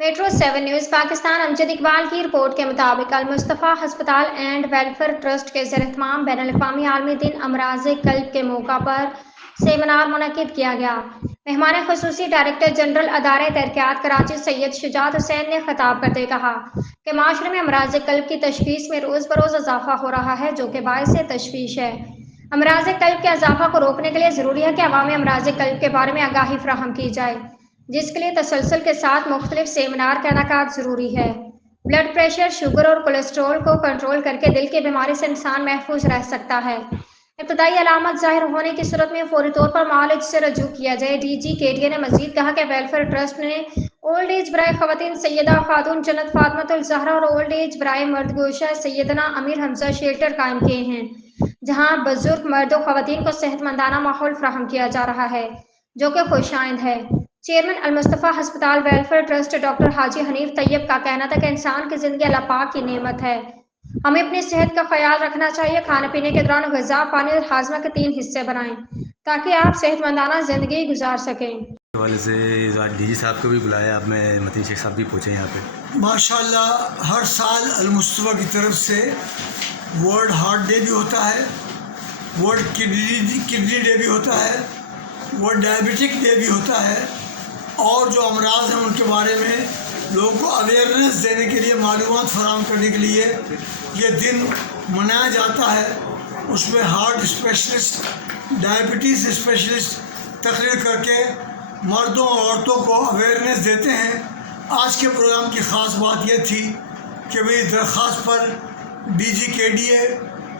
Metro 7 news Pakistan Amjad Iqbal की report के मुताबिक अल-मुस्तफ़ा हस्पताल एंड वेलफेयर ट्रस्ट के ज़ेर-एहतमाम बैनुल-अक़वामी आलमी दिन अमराज़े क़ल्ब के मौका पर सेमिनार मुनक़्क़िद किया गया। मेहमान ख़ुसूसी डायरेक्टर जनरल अदारे तहक़ीक़ात कराची सैयद शुजात हुसैन ने ख़िताब करते कहा कि माशरे में अमराज़े क़ल्ब की तशख़ीस में रोज़ बरोज़ इज़ाफ़ा हो रहा है, जो कि बाइस तशवीश है। अमराज़े क़ल्ब के इज़ाफ़ा को रोकने के लिए ज़रूरी है कि अवाम अमराज़े क़ल्ब के बारे में आगाही फ़राहम की जाए, जिसके लिए तसलसल के साथ मुख्तलिफ सेमिनार का इनेकाद ज़रूरी है। ब्लड प्रेशर, शुगर और कोलेस्ट्रॉल को कंट्रोल करके दिल की बीमारी से इंसान महफूज रह सकता है। इब्तदाई अलामत ज़ाहिर होने की सूरत में फौरी तौर पर मालिज से रजू किया जाए। DGKDA ने मज़ीद कहा कि वेलफेयर ट्रस्ट ने ओल्ड एज बराए ख़वातीन सैयदा खातून जन्नत फातिमातुल ज़हरा और ओल्ड एज बराए मर्द गोशा सैयदना अमीर हमजा शेल्टर कायम किए हैं, जहाँ बुजुर्ग मर्द और ख़वातीन को सेहतमंदाना माहौल फराहम किया जा रहा है, जो कि खुशाइंद है। चेयरमैन अल-मुस्तफ़ा हस्पताल वेलफेयर ट्रस्ट डॉक्टर हाजी हनीफ तैयब का कहना था कि इंसान की ज़िंदगी अल्लाह पाक की नेमत है, हमें अपनी सेहत का ख्याल रखना चाहिए। खाने पीने के दौरान ग़िज़ा, पानी और हाजमा के 3 हिस्से बनाएं ताकि आप सेहतमंदाना ज़िंदगी गुजार सकें। हवाले से DG साहब को भी बुलाया, आप में मतीन शेख साहब भी पहुँचे यहाँ पे। माशाल्लाह हर साल अल-मुस्तफ़ा की तरफ से वर्ल्ड हार्ट डे भी होता है, वर्ल्ड किडनी डे भी होता है, वर्ल्ड डायबिटिक डे भी होता है, और जो अमराज हैं उनके बारे में लोगों को अवेयरनेस देने के लिए, मालूमात फराहम करने के लिए ये दिन मनाया जाता है। उसमें हार्ट स्पेशलिस्ट, डायबिटीज़ स्पेशलिस्ट तकरीर करके मर्दों और औरतों को अवेयरनेस देते हैं। आज के प्रोग्राम की ख़ास बात यह थी कि मेरी दरख्वास्त पर DGKDA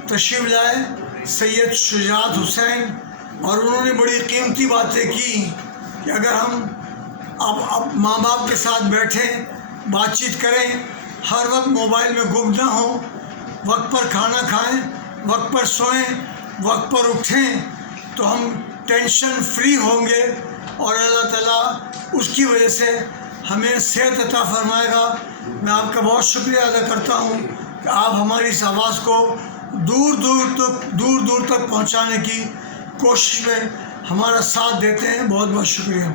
तशरीफ़ लाए सैयद शुजात हुसैन, और उन्होंने बड़ी कीमती बातें की कि अगर हम अब माँ बाप के साथ बैठें, बातचीत करें, हर वक्त मोबाइल में गुम ना हों, वक्त पर खाना खाएं, वक्त पर सोएं, वक्त पर उठें, तो हम टेंशन फ्री होंगे और अल्लाह ताला उसकी वजह से हमें सेहत अता फरमाएगा। मैं आपका बहुत शुक्रिया अदा करता हूँ कि आप हमारी इस आवाज़ को दूर दूर तक पहुँचाने की कोशिश में हमारा साथ देते हैं। बहुत बहुत शुक्रिया।